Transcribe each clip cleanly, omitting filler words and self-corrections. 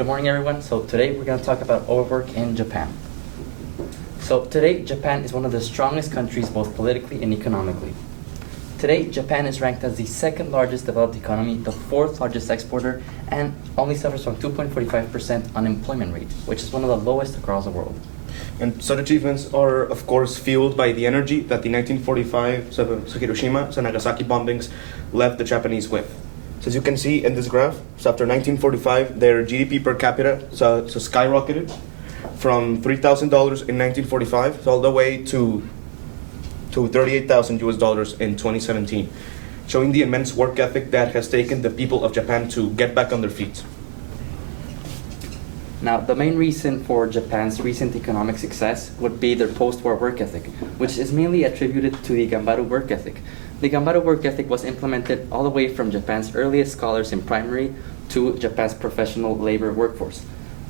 Good morning, everyone. So today we're going to talk about overwork in Japan. So today, Japan is one of the strongest countries both politically and economically. Today, Japan is ranked as the second largest developed economy, the fourth largest exporter, and only suffers from 2.45% unemployment rate, which is one of the lowest across the world. And such achievements are, of course, fueled by the energy that the 1945 Hiroshima and Nagasaki bombings left the Japanese with. So as you can see in this graph, so after 1945, their GDP per capita skyrocketed from $3,000 in 1945 all the way to $38,000 in 2017, showing the immense work ethic that has taken the people of Japan to get back on their feet. Now, the main reason for Japan's recent economic success would be their post-war work ethic, which is mainly attributed to the Ganbaru work ethic. The Ganbaru work ethic was implemented all the way from Japan's earliest scholars in primary to Japan's professional labor workforce.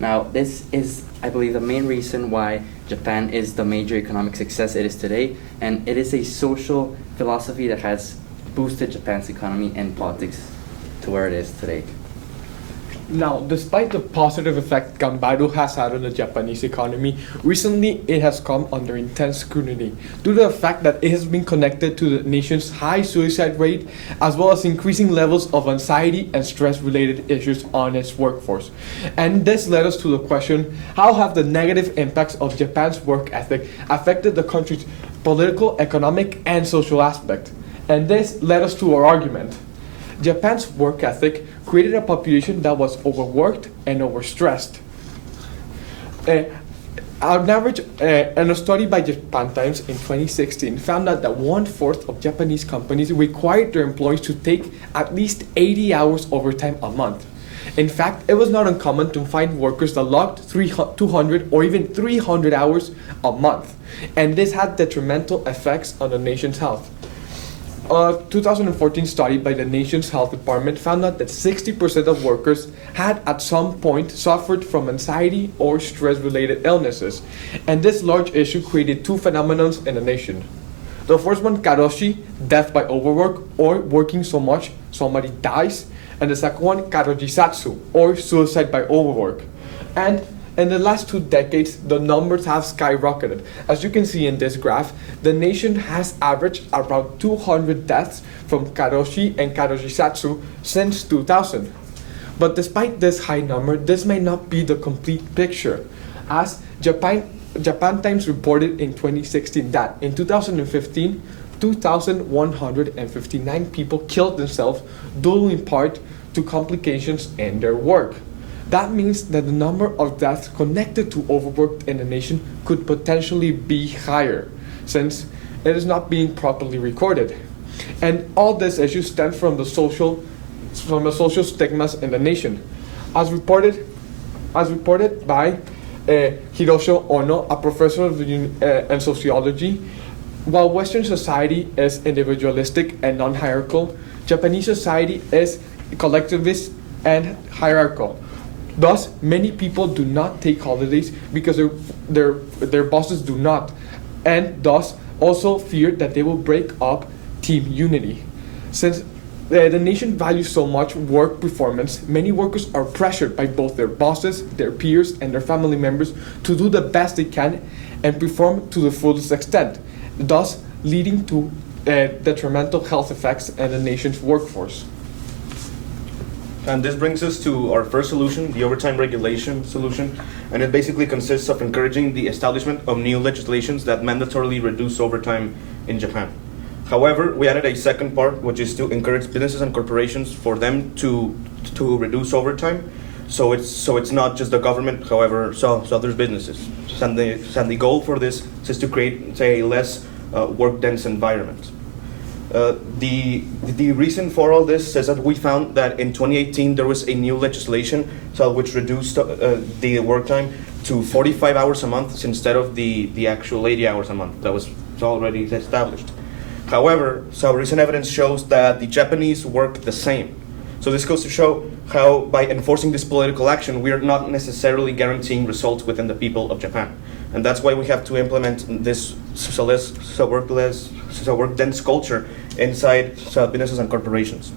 Now, this is, I believe, the main reason why Japan is the major economic success it is today, and it is a social philosophy that has boosted Japan's economy and politics to where it is today. Now, despite the positive effect Ganbaru has had on the Japanese economy, recently it has come under intense scrutiny due to the fact that it has been connected to the nation's high suicide rate, as well as increasing levels of anxiety and stress-related issues on its workforce. And this led us to the question, how have the negative impacts of Japan's work ethic affected the country's political, economic, and social aspect? And this led us to our argument. Japan's work ethic created a population that was overworked and overstressed. On average, and a study by Japan Times in 2016 found out that 1/4 of Japanese companies required their employees to take at least 80 hours overtime a month. In fact, it was not uncommon to find workers that logged 200 or even 300 hours a month, and this had detrimental effects on the nation's health. A 2014 study by the nation's health department found out that 60% of workers had at some point suffered from anxiety or stress-related illnesses. And this large issue created two phenomena in the nation. The first one, karoshi, death by overwork, or working so much somebody dies. And the second one, karojisatsu, or suicide by overwork. And in the last 2 decades, the numbers have skyrocketed. As you can see in this graph, the nation has averaged about 200 deaths from karoshi and karojisatsu since 2000. But despite this high number, this may not be the complete picture, as Japan Times reported in 2016 that in 2015, 2,159 people killed themselves due in part to complications in their work. That means that the number of deaths connected to overwork in the nation could potentially be higher, since it is not being properly recorded. And all these issues stem from the social stigmas in the nation. As reported by Hiroshi Ono, a professor in sociology, while Western society is individualistic and non-hierarchical, Japanese society is collectivist and hierarchical. Thus, many people do not take holidays because their bosses do not, and thus also fear that they will break up team unity. Since the nation values so much work performance, many workers are pressured by both their bosses, their peers, and their family members to do the best they can and perform to the fullest extent, thus leading to detrimental health effects in the nation's workforce. And this brings us to our first solution, the overtime regulation solution, and it basically consists of encouraging the establishment of new legislations that mandatorily reduce overtime in Japan. However, we added a second part, which is to encourage businesses and corporations for them to reduce overtime. So it's not just the government, however, so there's businesses. And the goal for this is to create, say, a less work-dense environment. The reason for all this is that we found that in 2018 there was a new legislation which reduced the work time to 45 hours a month instead of the actual 80 hours a month that was already established. However, recent evidence shows that the Japanese work the same. So this goes to show how by enforcing this political action, we are not necessarily guaranteeing results within the people of Japan. And that's why we have to implement this work dense culture inside businesses and corporations.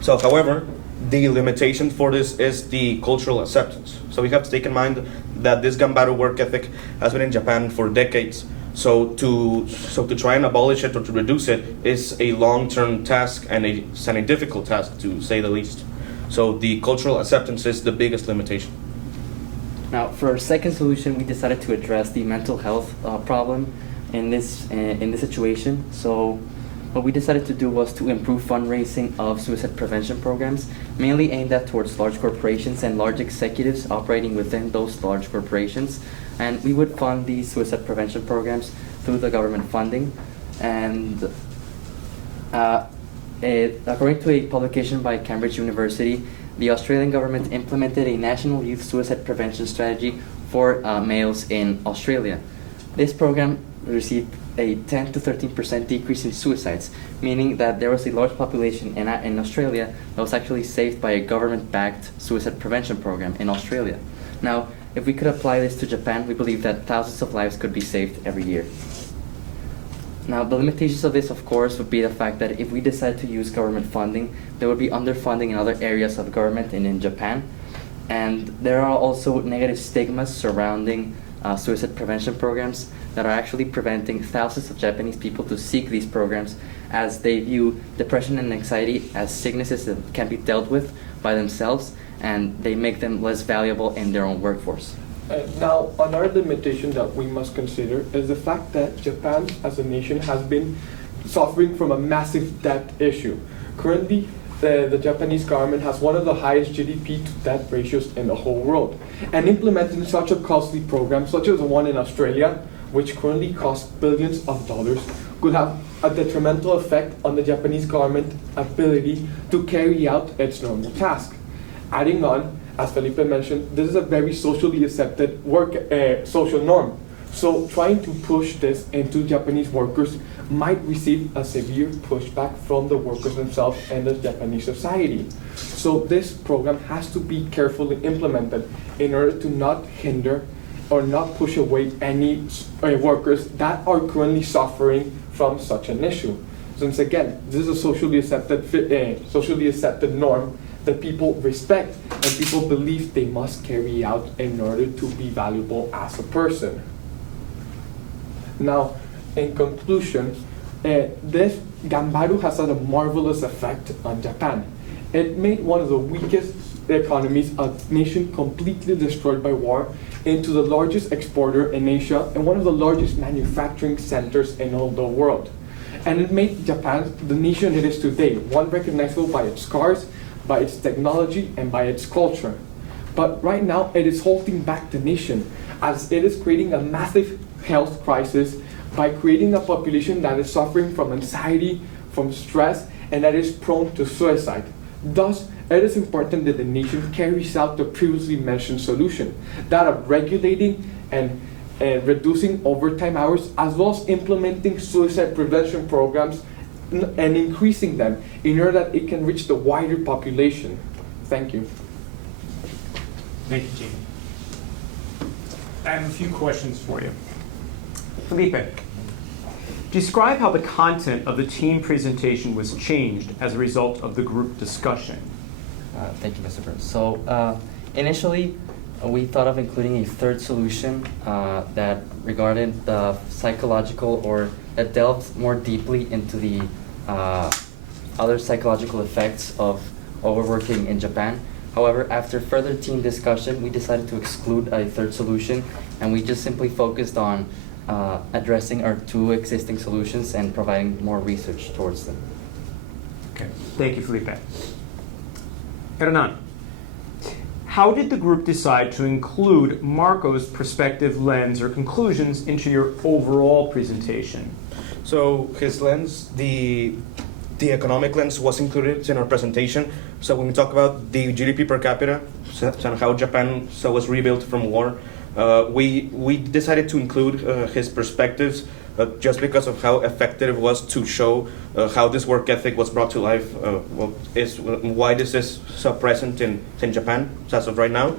So, however, the limitation for this is the cultural acceptance. So we have to take in mind that this Gambaro work ethic has been in Japan for decades. So to try and abolish it or to reduce it is a long-term task and it's a difficult task, to say the least. So the cultural acceptance is the biggest limitation. Now, for our second solution, we decided to address the mental health problem in this situation. So what we decided to do was to improve fundraising of suicide prevention programs, mainly aimed at towards large corporations and large executives operating within those large corporations. And we would fund these suicide prevention programs through the government funding. And according to a publication by Cambridge University, the Australian government implemented a national youth suicide prevention strategy for males in Australia. This program received a 10 to 13% decrease in suicides, meaning that there was a large population in Australia that was actually saved by a government-backed suicide prevention program in Australia. Now, if we could apply this to Japan, we believe that thousands of lives could be saved every year. Now, the limitations of this, of course, would be the fact that if we decide to use government funding, there would be underfunding in other areas of government and in Japan. And there are also negative stigmas surrounding suicide prevention programs that are actually preventing thousands of Japanese people to seek these programs, as they view depression and anxiety as sicknesses that can be dealt with by themselves, and they make them less valuable in their own workforce. Now, another limitation that we must consider is the fact that Japan as a nation has been suffering from a massive debt issue. Currently, the Japanese government has one of the highest GDP to debt ratios in the whole world. And implementing such a costly program, such as the one in Australia, which currently costs billions of dollars, could have a detrimental effect on the Japanese government's ability to carry out its normal task. Adding on, as Felipe mentioned, this is a very socially accepted social norm. So trying to push this into Japanese workers might receive a severe pushback from the workers themselves and the Japanese society. So this program has to be carefully implemented in order to not hinder or not push away any workers that are currently suffering from such an issue. Since again, this is a socially accepted norm that people respect and people believe they must carry out in order to be valuable as a person. Now, in conclusion, this Gambaro has had a marvelous effect on Japan. It made one of the weakest economies, a nation completely destroyed by war, into the largest exporter in Asia and one of the largest manufacturing centers in all the world. And it made Japan the nation it is today, one recognizable by its scars, by its technology, and by its culture. But right now, it is holding back the nation, as it is creating a massive health crisis by creating a population that is suffering from anxiety, from stress, and that is prone to suicide. Thus, it is important that the nation carries out the previously mentioned solution, that of regulating and reducing overtime hours, as well as implementing suicide prevention programs and increasing them in order that it can reach the wider population. Thank you. Thank you, Jamie. I have a few questions for you. Felipe, describe how the content of the team presentation was changed as a result of the group discussion. Thank you, Mr. Burns. So initially, we thought of including a third solution that regarded the psychological, or that delved more deeply into the other psychological effects of overworking in Japan. However, after further team discussion, we decided to exclude a third solution, and we just simply focused on addressing our two existing solutions and providing more research towards them. Okay, thank you, Felipe. Hernan, how did the group decide to include Marco's perspective lens or conclusions into your overall presentation? So his lens, the economic lens, was included in our presentation. So when we talk about the GDP per capita and how Japan was rebuilt from war, we decided to include his perspectives just because of how effective it was to show how this work ethic was brought to life, why this is so present in Japan as of right now.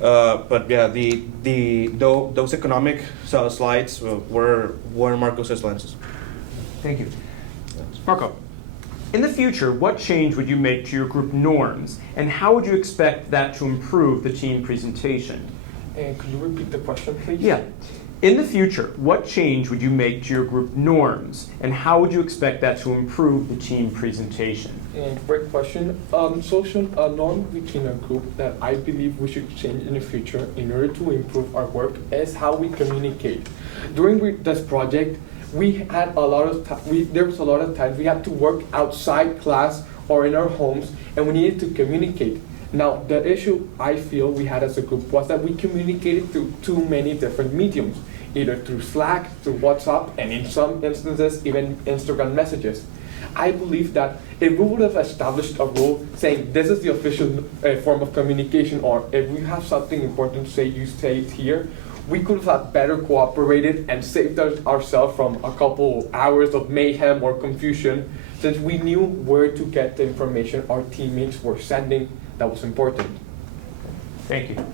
But yeah, those economic slides were Marcos's lenses. Thank you. Marco, In the future, what change would you make to your group norms, and how would you expect that to improve the team presentation? And could you repeat the question, please? Yeah. In the future, what change would you make to your group norms, and how would you expect that to improve the team presentation? And great question. Social norm within a group that I believe we should change in the future in order to improve our work is how we communicate. During this project, we had a lot of there was a lot of times we had to work outside class or in our homes, and we needed to communicate. Now, the issue I feel we had as a group was that we communicated through too many different mediums, either through Slack, through WhatsApp, and in some instances, even Instagram messages. I believe that if we would have established a rule saying this is the official form of communication, or if we have something important to say, you say it here, we could have better cooperated and saved ourselves from a couple hours of mayhem or confusion, since we knew where to get the information our teammates were sending that was important. Thank you.